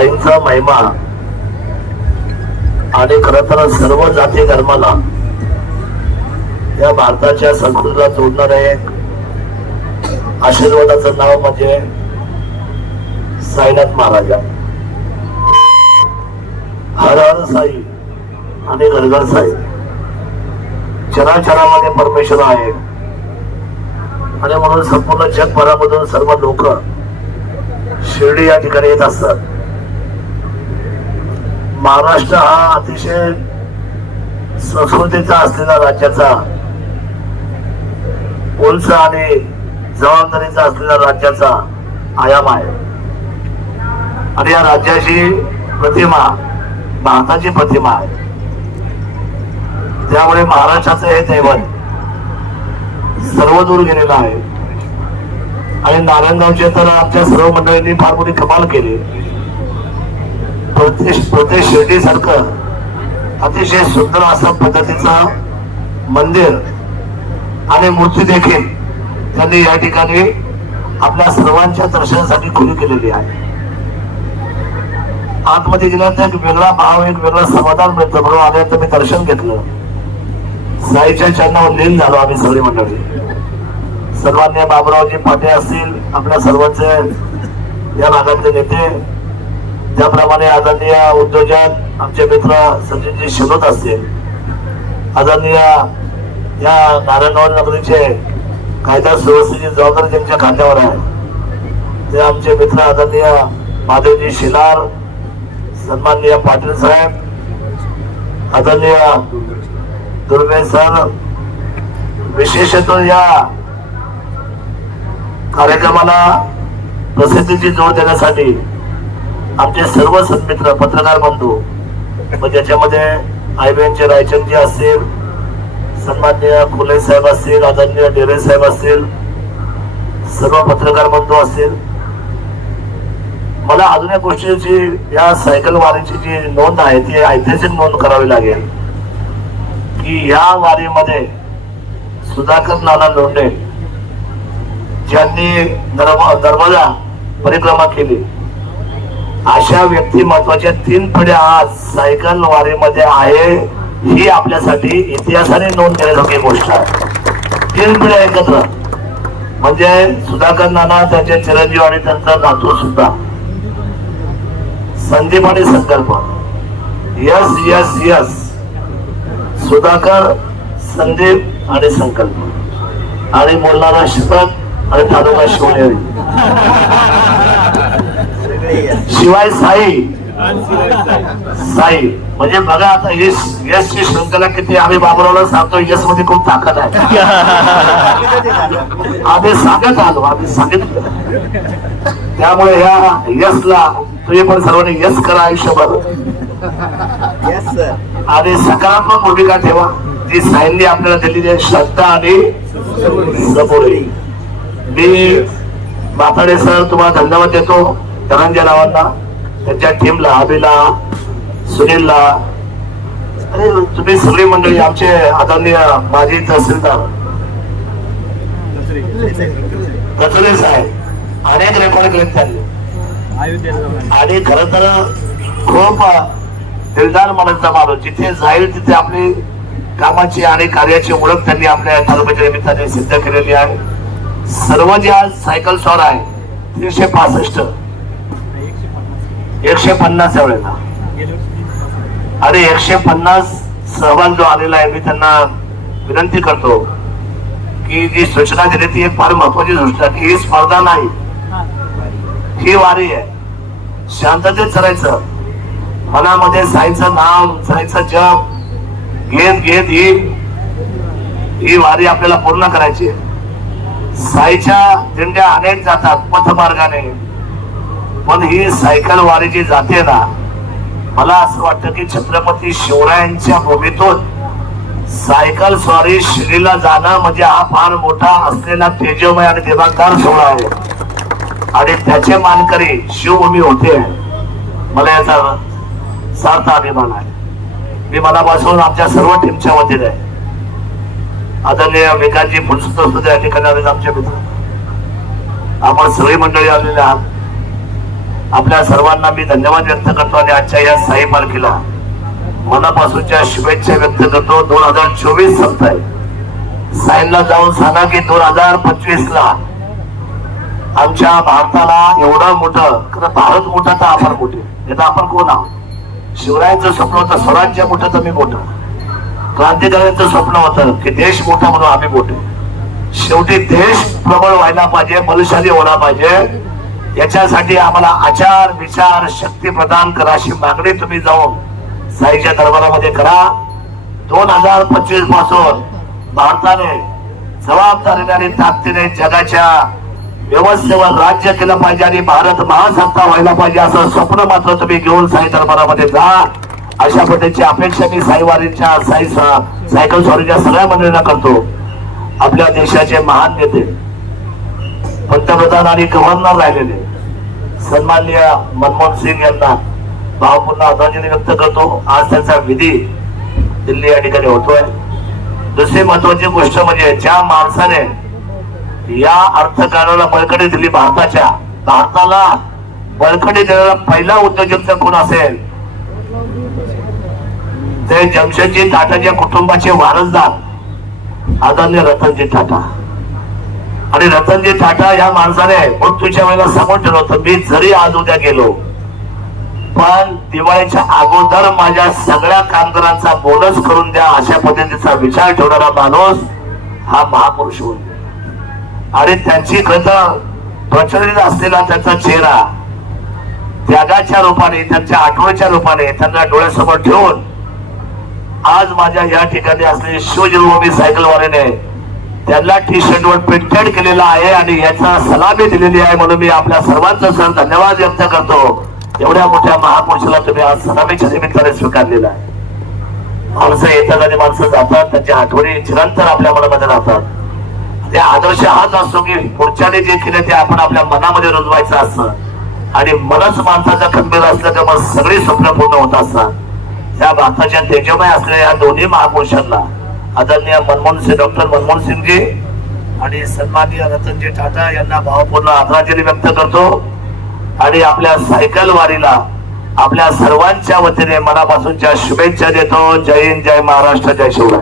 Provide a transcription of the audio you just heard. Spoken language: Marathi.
साईंचा महिमा आणि खर तर सर्व जाती धर्माला या भारताच्या संस्कृतीला जोडणारे एक आशीर्वादाचं नाव म्हणजे साईनाथ महाराजा. हर हर साई आणि घरघर साई. चराचरामध्ये परमेश्वर आहे. आणि म्हणून संपूर्ण जगभरामधून सर्व लोक शिर्डी या ठिकाणी येत असतात. महाराष्ट्र हा अतिशय संस्कृतीचा असलेला राज्याचा उंच आणि जबाबदारीचा असलेला राज्याचा आयाम आहे. आणि या राज्याची प्रतिमा भारताची प्रतिमा आहे. त्यामुळे महाराष्ट्राचं हे दैवत सर्व दूर गेलेलं आहे. आणि नारायणगावचे तर आमच्या सर्व मंडळींनी फार मोठी कमाल केली. प्रत्येक प्रत्येक शिर्डी अतिशय सुंदर असा पद्धतीचा मंदिर आणि मूर्ती देखील त्यांनी या ठिकाणी आपल्या सर्वांच्या दर्शनासाठी खुली केलेली आहे. आतमध्ये गेल्यानंतर एक वेगळा भाव एक वेगळं समाधान मिळतं. म्हणून आल्यानंतर मी दर्शन घेतलं. साईच्या चरणावर लीन झालो आम्ही सगळी मंडळी. सर्वांनी बाबरावजी पाटे असतील आपल्या सर्वांचे या भागातले नेते त्याप्रमाणे आदरणीय उद्योजक आमचे मित्र सचिनजी शिनोत असतील आदरणीय या नारायणवाड नगरीचे कायदा सुव्यवस्थेची जबाबदारी त्यांच्या खात्यावर आहे. ते आमचे मित्र आदरणीय महादेवजी शिलार सन्माननीय पाटील साहेब आदरणीय दुर्मे सर विशेषतः या कार्यक्रमाला प्रसिद्धीची जोड देण्यासाठी आमचे सर्व सन्मित्र पत्रकार बंधू मग ज्याच्यामध्ये आय बी रायचंदजी असतील सन्मान्य फुले साहेब असतील आदरणीय डेरे साहेब असतील सर्व पत्रकार बंधू असतील मला अजून एक गोष्टीची या सायकल वारीची जी नोंद आहे ती ऐतिहासिक नोंद करावी लागेल की या वारीमध्ये सुधाकर नाना लोंढे ज्यांनी नर्म- नर्मदा परिक्रमा केली अशा व्यक्तिमत्वाच्या तीन पिढ्या आज सायकल वारीमध्ये आहे. ही आपल्यासाठी इतिहासाने नोंद केल्यासारखी गोष्ट आहे. तीन पिढ्या एकत्र. म्हणजे सुधाकर नाना त्यांचे चिरंजीव आणि त्यांचा नातू सुद्धा. संदीप आणि Sankalp. Yes yes yes. Sudhakar Sandeep आणि संकल्प. आणि बोलणारा शिपक आणि तालुका शिवनेरी. शिवाय साई. साई. म्हणजे बघा आता यश यशची शृंखला किती आम्ही बाबुरावला सांगतो यशमध्ये खूप ताकद आहे. आम्ही सांगत आलो आम्ही सांगितलं त्यामुळे ह्या यशला तुम्ही पण सर्वांनी यश करा आयुष्यभर. आणि सकारात्मक भूमिका ठेवा. ती साईंनी आपल्याला दिलेली आहे श्रद्धा आणि सबुरी मी माथाडे सर तुम्हाला धन्यवाद देतो. धनंजय नावाचा. त्यांच्या टीमला अभिला सुनीलला अरे तुम्ही सगळी मंडळी आमचे आदरणीय माजी तहसीलदार. कचरे साहेब अनेक रेकॉर्ड केले त्यांनी आणि खर तर खूप दिलदार मनाचा माणूस. जिथे जाईल तिथे आपली कामाची आणि कार्याची ओळख त्यांनी आपल्या तालुक्याच्या निमित्ताने सिद्ध केलेली आहे. सर्व जे आज सायकल स्वार आहे तीनशे पासष्ट. एकशे पन्नास या वेळेला अरे एकशे पन्नास सहभाग जो आलेला आहे मी त्यांना विनंती करतो की जी सूचना दिली ती एक फार महत्वाची सूचना की ही स्पर्धा नाही ही वारी आहे. शांततेत चालायचं मनामध्ये साईचं नाव साईचा जप घेत घेत ही ही वारी आपल्याला पूर्ण करायची साईच्या दिंड्या अनेक जातात पथमार्गाने. पण ही सायकल वारी जी जाते ना मला असं वाटतं की छत्रपती शिवरायांच्या भूमीतून सायकल स्वारी शिरीला जाणं म्हणजे हा फार मोठा असलेला तेजमय आणि दिमागदार सोहळा आहे. आणि त्याचे मानकरी शिवभूमी होते. मला याचा सार्थ अभिमान आहे. मी मनापासून आमच्या सर्व टीमच्या वतीने आदरणीय विकासजी फुलसुद्धा सुद्धा या ठिकाणी आलेले मित्र. आपण सगळी मंडळी आलेले आहात. आपल्या सर्वांना मी धन्यवाद व्यक्त करतो आणि आजच्या या साई पालखीला मनापासूनच्या शुभेच्छा व्यक्त करतो. दोन हजार चोवीस संपताय. आहे साईंना जाऊन सांगा की दोन हजार पंचवीस ला आमच्या भारताला एवढं मोठं खरं भारत मोठा तर आपण मोठे. नाही आपण कोण आहोत? शिवरायांचं स्वप्न होतं स्वराज्य मोठं तर मी मोठं. क्रांतिकाऱ्यांचं स्वप्न होतं की देश मोठा म्हणून आम्ही मोठे. शेवटी देश प्रबळ व्हायला पाहिजे बलशाली व्हायला पाहिजे. याच्यासाठी आम्हाला आचार विचार शक्ती प्रदान करा अशी मागणी तुम्ही जाऊन साईच्या दरबारामध्ये करा. दोन हजार पंचवीसपासून भारताने जबाबदारीने आणि ताकदीने जगाच्या व्यवस्थेवर राज्य केलं पाहिजे आणि भारत महासत्ता व्हायला पाहिजे असं स्वप्न मात्र तुम्ही घेऊन साई दरबारामध्ये जा. अशा पद्धतीची अपेक्षा मी साईवारीच्या साई सायकल स्वारीच्या सगळ्या मंडळींना करतो. आपल्या देशाचे महान नेते. पंतप्रधान आणि गव्हर्नर राहिलेले. सन्माननीय मनमोहन सिंग यांना भावपूर्ण आदरांजली व्यक्त करतो. आज त्यांचा विधी दिल्ली या ठिकाणी होतोय. दुसरी महत्वाची गोष्ट म्हणजे ज्या माणसाने या अर्थकारणाला बळकटी दिली भारताच्या भारताला बळकटी देणारा पहिला उद्योजक कोण असेल? ते जमशेदजी टाटाच्या कुटुंबाचे वारसदार आदरणीय रतनजी टाटा. आणि रतनजी टाटा या माणसाने मृत्यूच्या वेळेला समोर ठेवलं होतं. मी जरी आज उद्या गेलो पण दिवाळीच्या अगोदर माझ्या सगळ्या कामगारांचा बोनस करून द्या अशा पद्धतीचा विचार ठेवणारा माणूस हा महापुरुष होईल. आणि त्यांची गत प्रचलित असलेला त्यांचा चेहरा त्यागाच्या रूपाने त्यांच्या आठवणीच्या रूपाने त्यांना डोळ्यासमोर ठेवून आज माझ्या या ठिकाणी असलेले शिवजन्मभूमी सायकलवाल्याने त्यांना टी शर्ट वर प्रिंटेड केलेला आहे आणि याचा सलामी दिलेली आहे म्हणून मी आपल्या सर्वांचा सर धन्यवाद व्यक्त करतो. एवढ्या मोठ्या महापुरुषाला तुम्ही आज सलामीच्या निमित्ताने स्वीकारलेला आहे. माणसं येतात आणि माणसं जातात त्यांच्या आठवणी चिरंतर आपल्या मनामध्ये राहतात. ते आदर्श हाच असतो की पुढच्याने जे केलं ते आपण आपल्या मनामध्ये रुजवायचं असतं. आणि मनच माणसाचा खंबीर असलं तर मग सगळी स्वप्न पूर्ण होत असतात. त्या भारताच्या तेजमय असलेल्या या दोन्ही महापुरुषांना आदरणीय मनमोहन सिंग डॉक्टर मनमोहन सिंगजी आणि सन्माननीय रतनजी टाटा यांना भावपूर्ण आदरांजली व्यक्त करतो. आणि आपल्या सायकल वारीला आपल्या सर्वांच्या वतीने मनापासूनच्या शुभेच्छा देतो. जय हिंद जय महाराष्ट्र जय शिवराय.